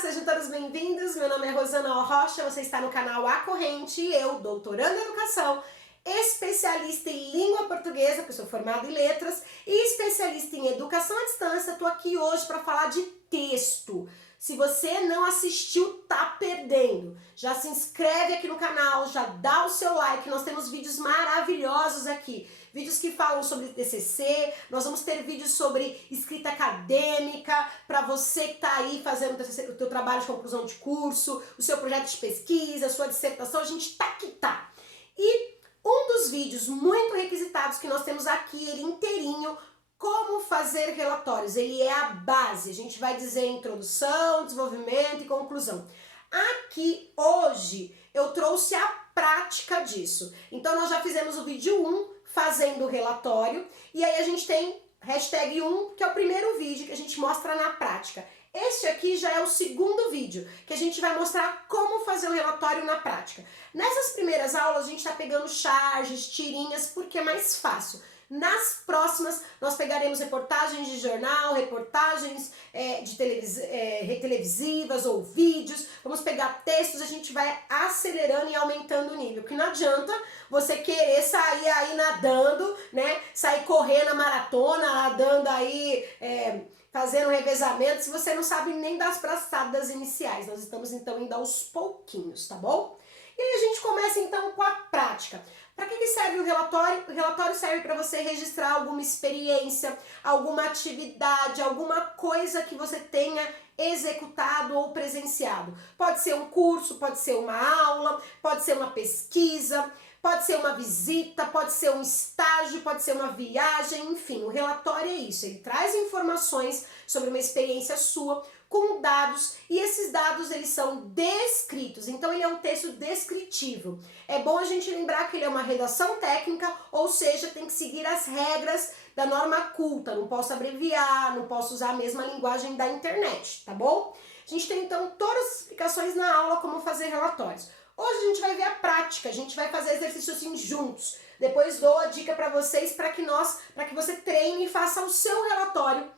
Sejam todos bem-vindos. Meu nome é Rosana Rocha, você está no canal A Corrente e eu, doutoranda em educação, especialista em língua portuguesa, porque eu sou formada em letras, e especialista em educação à distância. Estou aqui hoje para falar de texto. Se você não assistiu, tá perdendo. Já se inscreve aqui no canal, já dá o seu like, nós temos vídeos maravilhosos aqui. Vídeos que falam sobre TCC, nós vamos ter vídeos sobre escrita acadêmica, para você que está aí fazendo o teu trabalho de conclusão de curso, o seu projeto de pesquisa, a sua dissertação, a gente tá que tá. E um dos vídeos muito requisitados que nós temos aqui, ele inteirinho, como fazer relatórios, ele é a base, a gente vai dizer introdução, desenvolvimento e conclusão. Aqui hoje eu trouxe a prática disso, então nós já fizemos o vídeo 1, fazendo o relatório, e aí a gente tem hashtag 1, que é o primeiro vídeo que a gente mostra na prática. Este aqui já é o segundo vídeo, que a gente vai mostrar como fazer o relatório na prática. Nessas primeiras aulas a gente está pegando charges, tirinhas, porque é mais fácil. Nas próximas, nós pegaremos reportagens de jornal, reportagens televisivas ou vídeos, vamos pegar textos, a gente vai acelerando e aumentando o nível, porque não adianta você querer sair aí nadando, né, sair correndo a maratona, nadando aí, fazendo revezamento, se você não sabe nem das braçadas iniciais. Nós estamos então indo aos pouquinhos, tá bom? E aí a gente começa então com a prática. Para que serve o relatório? O relatório serve para você registrar alguma experiência, alguma atividade, alguma coisa que você tenha executado ou presenciado. Pode ser um curso, pode ser uma aula, pode ser uma pesquisa, pode ser uma visita, pode ser um estágio, pode ser uma viagem, enfim, o relatório é isso, ele traz informações sobre uma experiência sua com dados, e esses dados eles são descritos, então ele é um texto descritivo. É bom a gente lembrar que ele é uma redação técnica, ou seja, tem que seguir as regras da norma culta, não posso abreviar, não posso usar a mesma linguagem da internet, tá bom? A gente tem então todas as explicações na aula como fazer relatórios. Hoje a gente vai ver a prática, a gente vai fazer exercícios assim juntos. Depois dou a dica para vocês para que você treine e faça o seu relatório.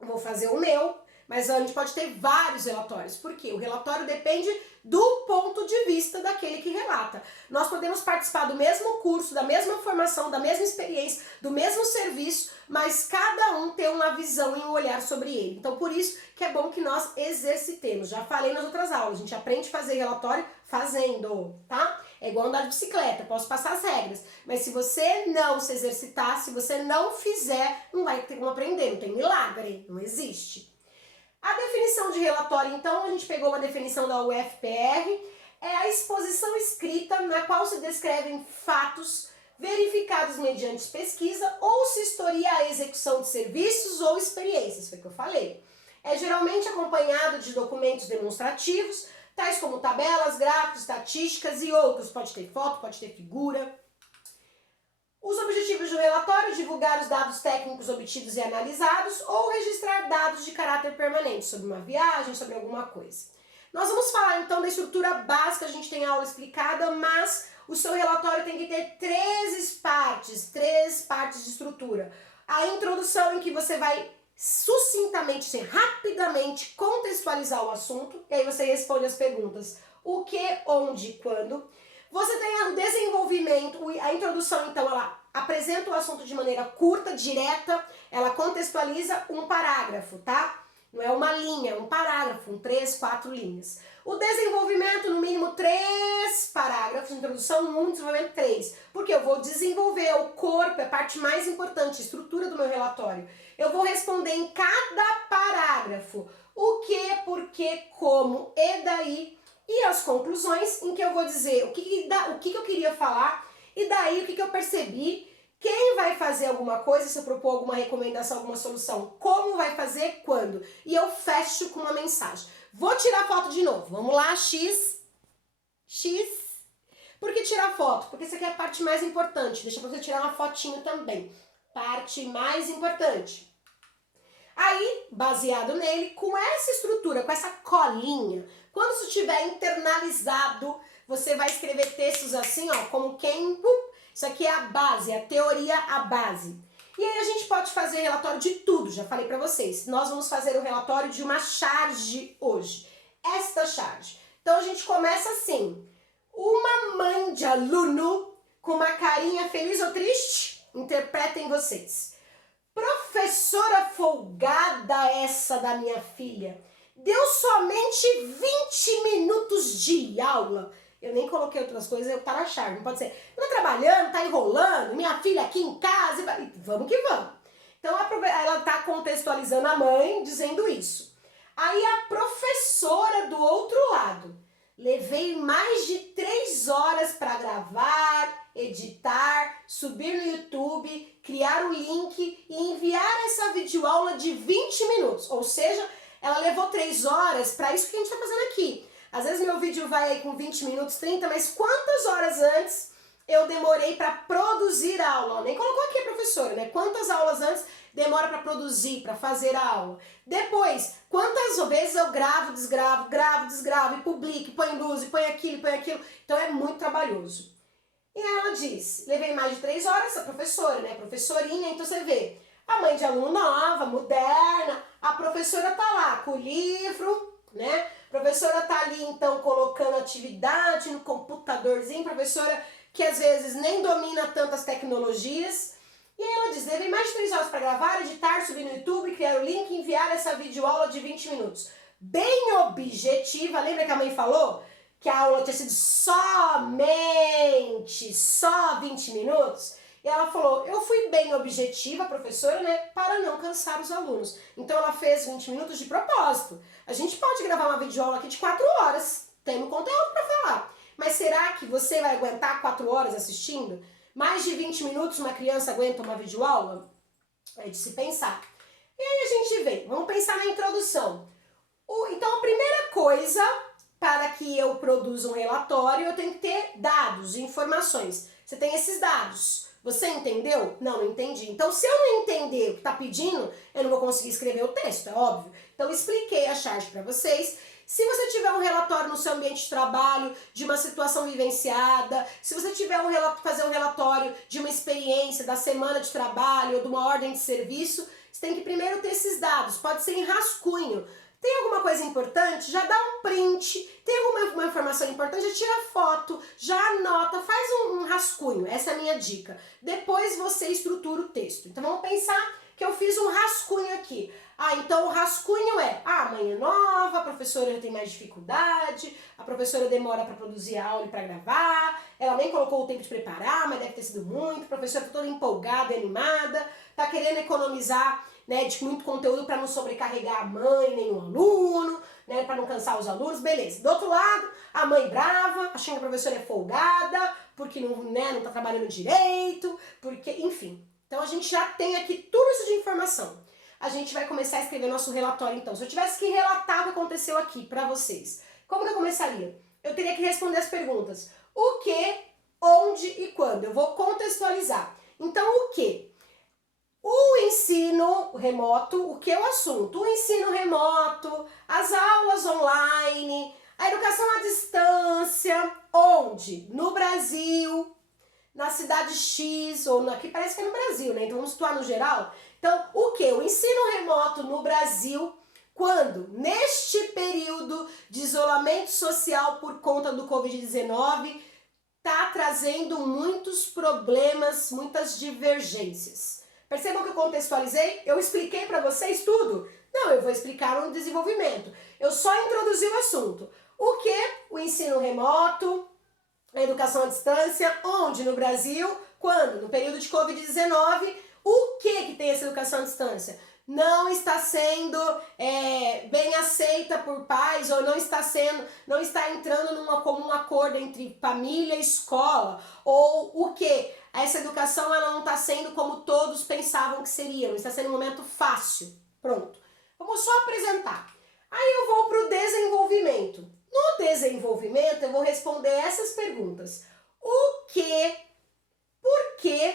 Eu vou fazer o meu, mas a gente pode ter vários relatórios. Por quê? O relatório depende do ponto de vista daquele que relata. Nós podemos participar do mesmo curso, da mesma formação, da mesma experiência, do mesmo serviço, mas cada um tem uma visão e um olhar sobre ele. Então, por isso que é bom que nós exercitemos. Já falei nas outras aulas, a gente aprende a fazer relatório fazendo, tá? É igual andar de bicicleta, posso passar as regras, mas se você não se exercitar, se você não fizer, não vai ter como aprender, não tem milagre, não existe. A definição de relatório, então, a gente pegou uma definição da UFPR, é a exposição escrita na qual se descrevem fatos verificados mediante pesquisa ou se historia a execução de serviços ou experiências, foi o que eu falei. É geralmente acompanhado de documentos demonstrativos, tais como tabelas, gráficos, estatísticas e outros. Pode ter foto, pode ter figura. Os objetivos do relatório: divulgar os dados técnicos obtidos e analisados ou registrar dados de caráter permanente sobre uma viagem, sobre alguma coisa. Nós vamos falar então da estrutura básica, a gente tem a aula explicada, mas o seu relatório tem que ter três partes de estrutura. A introdução, em que você vai sucintamente, rapidamente contextualizar o assunto, e aí você responde as perguntas: o que, onde, quando. Você tem o desenvolvimento, a introdução, então, ela apresenta o assunto de maneira curta, direta, ela contextualiza um parágrafo, tá? Não é uma linha, é um parágrafo, 3, 4 linhas. O desenvolvimento, no mínimo 3 parágrafos, introdução 1, desenvolvimento 3. Porque eu vou desenvolver o corpo, é a parte mais importante, a estrutura do meu relatório. Eu vou responder em cada parágrafo o que, por que, como e daí. E as conclusões, em que eu vou dizer o que eu queria falar, e daí o que eu percebi, quem vai fazer alguma coisa, se eu propor alguma recomendação, alguma solução, como vai fazer, quando. E eu fecho com uma mensagem. Vou tirar foto de novo. Vamos lá, X. Por que tirar foto? Porque isso aqui é a parte mais importante. Deixa pra você tirar uma fotinho também. Parte mais importante. Aí, baseado nele, com essa estrutura, com essa colinha, quando isso estiver internalizado, você vai escrever textos assim, ó, como quem... Isso aqui é a base, a teoria, a base. E aí a gente pode fazer relatório de tudo, já falei pra vocês. Nós vamos fazer o relatório de uma charge hoje. da charge. Então a gente começa assim. Uma mãe de aluno com uma carinha feliz ou triste? Interpretem vocês. Professora folgada essa da minha filha. Deu somente 20 minutos de aula. Eu nem coloquei outras coisas, eu tá na charge. Não pode ser, tá trabalhando, tá enrolando, minha filha aqui em casa. Vamos que vamos. Então ela tá contextualizando a mãe, dizendo isso. Aí a professora do outro lado. Levei mais de 3 horas para gravar, editar, subir no YouTube, criar o link e enviar essa videoaula de 20 minutos. Ou seja, ela levou 3 horas para isso que a gente está fazendo aqui. Às vezes meu vídeo vai aí com 20 minutos, 30, mas quantas horas antes eu demorei para produzir a aula? Nem colocou aqui a professora, né? Quantas aulas antes demora para produzir, para fazer a aula? Depois, quantas vezes eu gravo, desgravo e publico, põe luz, põe aquilo. Então é muito trabalhoso. E ela diz, levei mais de 3 horas, a professora, né? Professorinha, então você vê, a mãe de aluno nova, moderna, a professora tá lá com o livro, né? A professora tá ali, então, colocando atividade no computadorzinho, professora que às vezes nem domina tantas tecnologias. E aí ela diz, levei mais de 3 horas para gravar, editar, subir no YouTube, criar o link e enviar essa videoaula de 20 minutos. Bem objetiva, lembra que a mãe falou que a aula tinha sido só 20 minutos? E ela falou, eu fui bem objetiva, professora, né, para não cansar os alunos. Então ela fez 20 minutos de propósito. A gente pode gravar uma videoaula aqui de 4 horas, temos conteúdo para falar. Mas será que você vai aguentar 4 horas assistindo? Mais de 20 minutos uma criança aguenta uma videoaula? É de se pensar. E aí a gente vem, vamos pensar na introdução. Então a primeira coisa, para que eu produza um relatório, eu tenho que ter dados, informações. Você tem esses dados. Você entendeu? Não entendi. Então, se eu não entender o que está pedindo, eu não vou conseguir escrever o texto, é óbvio. Então, eu expliquei a charge para vocês. Se você tiver um relatório no seu ambiente de trabalho, de uma situação vivenciada, se você tiver fazer um relatório de uma experiência da semana de trabalho ou de uma ordem de serviço, você tem que primeiro ter esses dados. Pode ser em rascunho. Tem alguma coisa importante? Já dá um print. Tem alguma informação importante? Já tira foto, já anota, faz um rascunho. Essa é a minha dica. Depois você estrutura o texto. Então vamos pensar que eu fiz um rascunho aqui. Então o rascunho é, a mãe é nova, a professora já tem mais dificuldade, a professora demora para produzir a aula e para gravar, ela nem colocou o tempo de preparar, mas deve ter sido muito, a professora está toda empolgada e animada, está querendo economizar, né, de muito conteúdo para não sobrecarregar a mãe nem o aluno, né, para não cansar os alunos, beleza. Do outro lado, a mãe brava, achando que a professora é folgada, porque não tá trabalhando direito, porque, enfim. Então a gente já tem aqui tudo isso de informação. A gente vai começar a escrever nosso relatório então. Se eu tivesse que relatar o que aconteceu aqui para vocês, como que eu começaria? Eu teria que responder as perguntas. O que, onde e quando? Eu vou contextualizar. Então o que? O ensino remoto, o que é o assunto? O ensino remoto, as aulas online, a educação à distância, onde? No Brasil, na cidade X, ou aqui parece que é no Brasil, né? Então vamos situar no geral. Então, o que? O ensino remoto no Brasil, quando? Neste período de isolamento social por conta do Covid-19, está trazendo muitos problemas, muitas divergências. Percebam que eu contextualizei? Eu expliquei para vocês tudo? Não, eu vou explicar no desenvolvimento. Eu só introduzi o assunto. O que? O ensino remoto, a educação à distância, onde? No Brasil, quando? No período de Covid-19, o que tem essa educação à distância? Não está sendo bem aceita por pais ou não está entrando num comum acordo entre família e escola, ou o que? Essa educação ela não está sendo como todos pensavam que seria, não está sendo um momento fácil. Pronto. Vamos só apresentar. Aí eu vou para o desenvolvimento. No desenvolvimento eu vou responder essas perguntas. O que, por quê,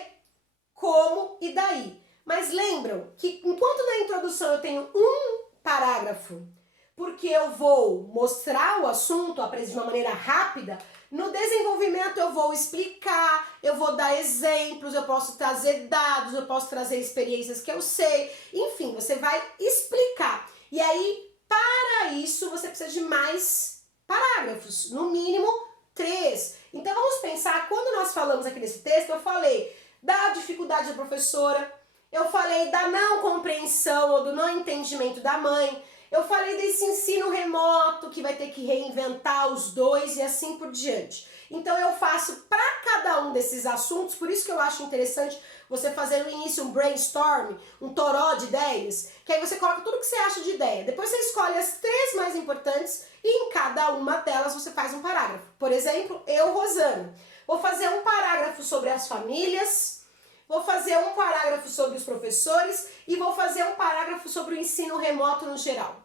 como e daí. Mas lembram que enquanto na introdução eu tenho um parágrafo, porque eu vou mostrar o assunto de uma maneira rápida, no desenvolvimento eu vou explicar, eu vou dar exemplos, eu posso trazer dados, eu posso trazer experiências que eu sei, enfim, você vai explicar. E aí, para isso, você precisa de mais parágrafos, no mínimo 3. Então vamos pensar, quando nós falamos aqui nesse texto, eu falei da dificuldade da professora, eu falei da não compreensão ou do não entendimento da mãe, eu falei desse ensino remoto que vai ter que reinventar os dois e assim por diante. Então eu faço para cada um desses assuntos, por isso que eu acho interessante você fazer no início um brainstorm, um toró de ideias, que aí você coloca tudo que você acha de ideia. Depois você escolhe as 3 mais importantes e em cada uma delas você faz um parágrafo. Por exemplo, eu, Rosana, vou fazer um parágrafo sobre as famílias, vou fazer um parágrafo sobre os professores e vou fazer um parágrafo sobre o ensino remoto no geral,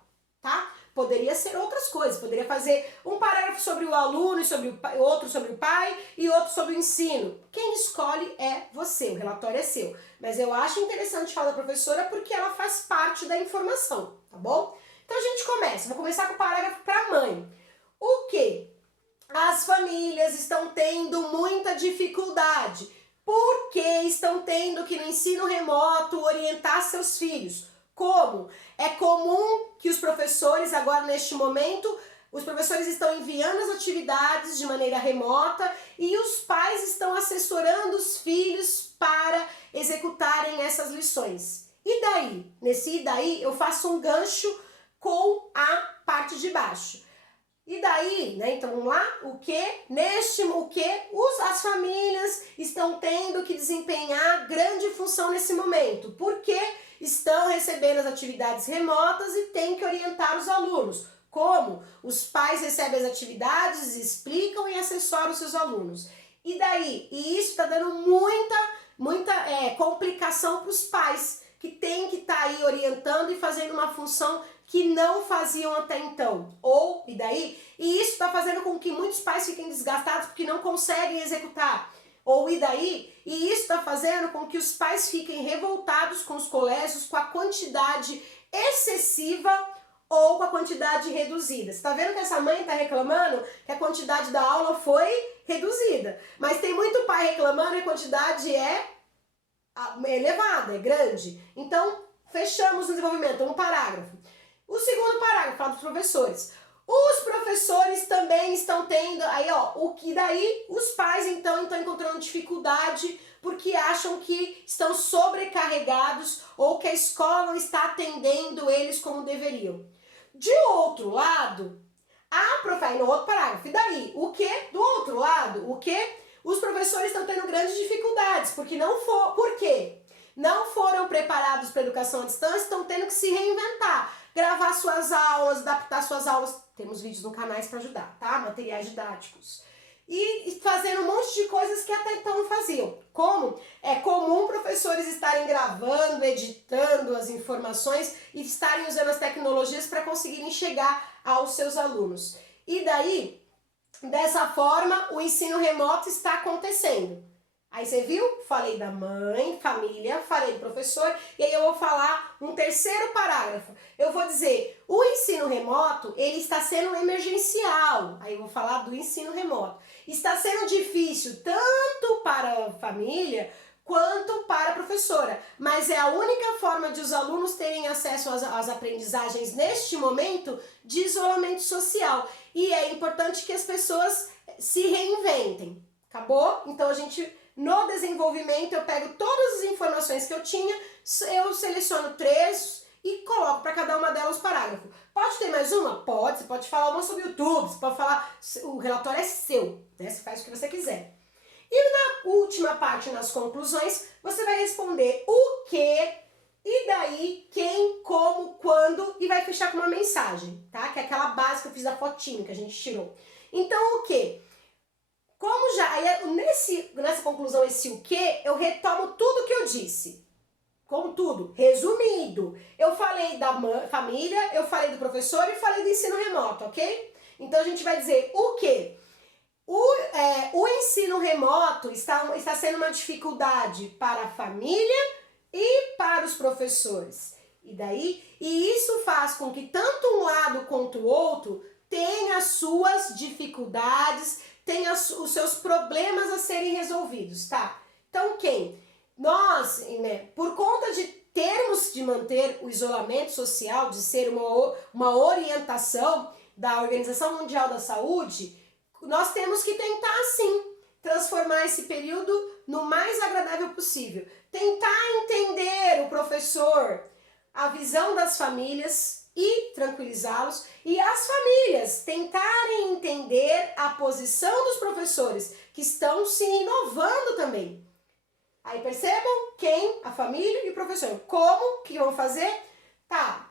tá? Poderia ser outras coisas, poderia fazer um parágrafo sobre o aluno, e sobre o pai, outro sobre o pai e outro sobre o ensino. Quem escolhe é você, o relatório é seu. Mas eu acho interessante falar da professora porque ela faz parte da informação, tá bom? Então a gente começa, vou começar com o parágrafo para a mãe. O que? As famílias estão tendo muita dificuldade. Por que estão tendo que no ensino remoto orientar seus filhos? Como? É comum que os professores, agora neste momento, os professores estão enviando as atividades de maneira remota e os pais estão assessorando os filhos para executarem essas lições. E daí? Nesse e daí eu faço um gancho com a parte de baixo. E daí, né, então vamos lá, as famílias estão tendo que desempenhar grande função nesse momento, porque estão recebendo as atividades remotas e têm que orientar os alunos. Como? Os pais recebem as atividades, explicam e assessoram os seus alunos. E daí? E isso está dando muita complicação para os pais, que têm que estar aí orientando e fazendo uma função que não faziam até então. E daí? E isso está fazendo com que muitos pais fiquem desgastados porque não conseguem executar. E daí? E isso está fazendo com que os pais fiquem revoltados com os colégios com a quantidade excessiva ou com a quantidade reduzida. Você está vendo que essa mãe está reclamando que a quantidade da aula foi reduzida. Mas tem muito pai reclamando que a quantidade é elevada, é grande. Então, fechamos o desenvolvimento, um parágrafo. O segundo parágrafo fala dos professores. Os professores também estão tendo, o que daí os pais então estão encontrando dificuldade porque acham que estão sobrecarregados ou que a escola não está atendendo eles como deveriam. De outro lado, no outro parágrafo, e daí? O que? Do outro lado, o que? Os professores estão tendo grandes dificuldades, por quê? Não foram preparados para a educação à distância, estão tendo que se reinventar, gravar suas aulas, adaptar suas aulas. Temos vídeos no canal para ajudar, tá? Materiais didáticos. E fazendo um monte de coisas que até então não faziam. Como? É comum professores estarem gravando, editando as informações e estarem usando as tecnologias para conseguirem chegar aos seus alunos. E daí, dessa forma, o ensino remoto está acontecendo. Aí você viu? Falei da mãe, família, falei do professor, e aí eu vou falar um terceiro parágrafo. Eu vou dizer, o ensino remoto, ele está sendo emergencial. Aí eu vou falar do ensino remoto. Está sendo difícil tanto para a família quanto para a professora, mas é a única forma de os alunos terem acesso às aprendizagens neste momento de isolamento social. E é importante que as pessoas se reinventem. Acabou? Então no desenvolvimento eu pego todas as informações que eu tinha, eu seleciono 3 e coloco para cada uma delas parágrafo. Pode ter mais uma? Pode. Você pode falar uma sobre o YouTube, você pode falar, o relatório é seu, né? Você faz o que você quiser. E na última parte, nas conclusões, você vai responder o que, e daí, quem, como, quando, e vai fechar com uma mensagem, tá? Que é aquela base que eu fiz da fotinho que a gente tirou. Então, o que? Como já, nessa conclusão, esse o que, eu retomo tudo que eu disse. Como tudo, resumindo. Eu falei da família, eu falei do professor e falei do ensino remoto, ok? Então a gente vai dizer o que? O ensino remoto está sendo uma dificuldade para a família e para os professores. E isso faz com que tanto um lado quanto o outro tenha as suas dificuldades, tenha os seus problemas a serem resolvidos, tá? Então nós, né, por conta de termos de manter o isolamento social, de ser uma orientação, da Organização Mundial da Saúde, nós temos que tentar sim transformar esse período no mais agradável possível. Tentar entender o professor, a visão das famílias e tranquilizá-los, e as famílias tentarem entender a posição dos professores que estão se inovando também. Aí percebam quem? A família e o professor. Como? O que vão fazer? Tá.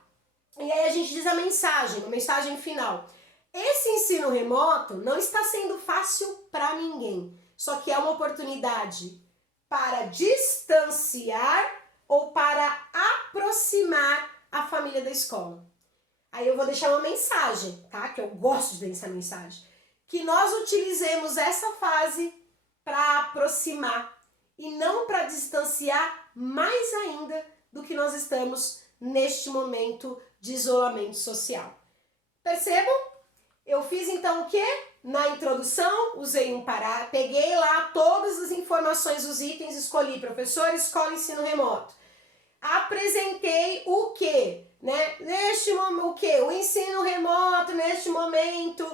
E aí a gente diz a mensagem final. Esse ensino remoto não está sendo fácil para ninguém. Só que é uma oportunidade para distanciar ou para aproximar a família da escola. Aí eu vou deixar uma mensagem, tá? Que eu gosto de deixar mensagem. Que nós utilizemos essa fase para aproximar e não para distanciar mais ainda do que nós estamos neste momento de isolamento social. Percebam? Eu fiz então o quê? Na introdução, usei um parágrafo, peguei lá todas as informações, os itens, escolhi professor, escola, ensino remoto. Apresentei o quê? Né? Neste momento, o quê? O ensino remoto, neste momento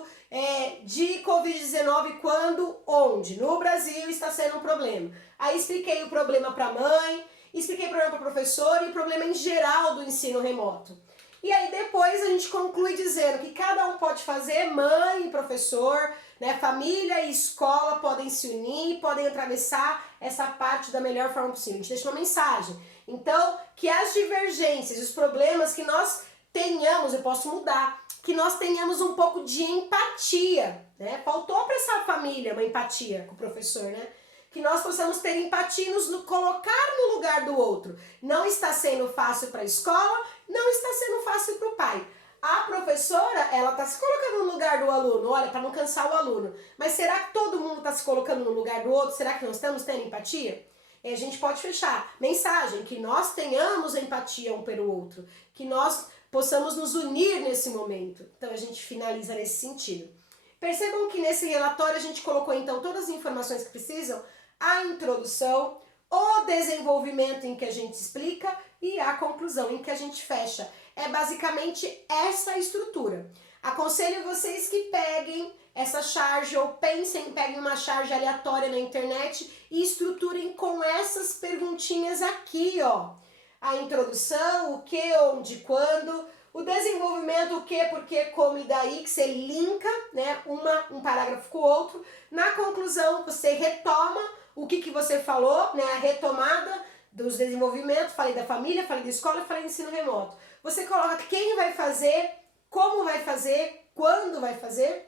de Covid-19, quando, onde? No Brasil está sendo um problema. Aí expliquei o problema para a mãe, expliquei o problema para o professor e o problema em geral do ensino remoto. E aí depois a gente conclui dizendo que cada um pode fazer, mãe e professor, né, família e escola podem se unir, podem atravessar essa parte da melhor forma possível. A gente deixa uma mensagem. Então, que as divergências, os problemas que nós tenhamos, eu posso mudar, que nós tenhamos um pouco de empatia, né? Faltou para essa família uma empatia com o professor, né? Que nós possamos ter empatia e nos colocar no lugar do outro. Não está sendo fácil para a escola, não está sendo fácil para o pai. A professora, ela está se colocando no lugar do aluno, olha, para não cansar o aluno. Mas será que todo mundo está se colocando no lugar do outro? Será que nós estamos tendo empatia? E a gente pode fechar. Mensagem, que nós tenhamos empatia um pelo outro. Que nós possamos nos unir nesse momento. Então a gente finaliza nesse sentido. Percebam que nesse relatório a gente colocou então todas as informações que precisam, a introdução, o desenvolvimento em que a gente explica e a conclusão em que a gente fecha. É basicamente essa estrutura. Aconselho vocês que peguem essa charge ou peguem uma charge aleatória na internet e estruturem com essas perguntinhas aqui, ó. A introdução, o que, onde, quando, o desenvolvimento, o que, porquê, como e daí, que você linka, né, um parágrafo com o outro. Na conclusão, você retoma o que você falou, né, a retomada dos desenvolvimentos, falei da família, falei da escola, falei do ensino remoto. Você coloca quem vai fazer, como vai fazer, quando vai fazer,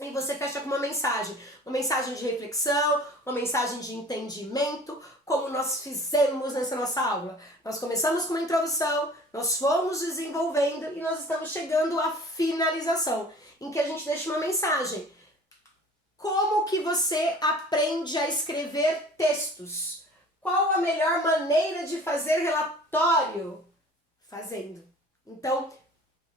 e você fecha com uma mensagem de reflexão, uma mensagem de entendimento, como nós fizemos nessa nossa aula. Nós começamos com uma introdução, nós fomos desenvolvendo e nós estamos chegando à finalização, em que a gente deixa uma mensagem. Como que você aprende a escrever textos? Qual a melhor maneira de fazer relatório? Fazendo. Então,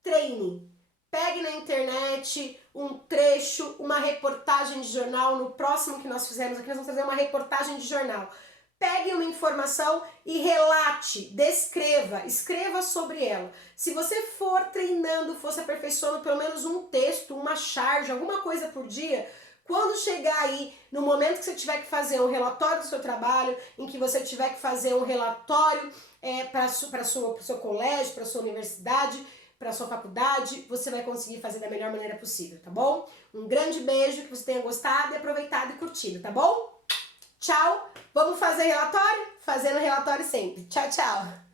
treine. Pegue na internet um trecho, uma reportagem de jornal. No próximo que nós fizermos aqui, nós vamos fazer uma reportagem de jornal. Pegue uma informação e relate, descreva, escreva sobre ela. Se você for treinando, for se aperfeiçoando pelo menos um texto, uma charge, alguma coisa por dia, quando chegar aí no momento que você tiver que fazer um relatório do seu trabalho, em que você tiver que fazer um relatório para o seu colégio, para a sua universidade, para a sua faculdade, você vai conseguir fazer da melhor maneira possível, tá bom? Um grande beijo, que você tenha gostado e aproveitado e curtido, tá bom? Tchau! Vamos fazer relatório? Fazendo relatório sempre. Tchau, tchau!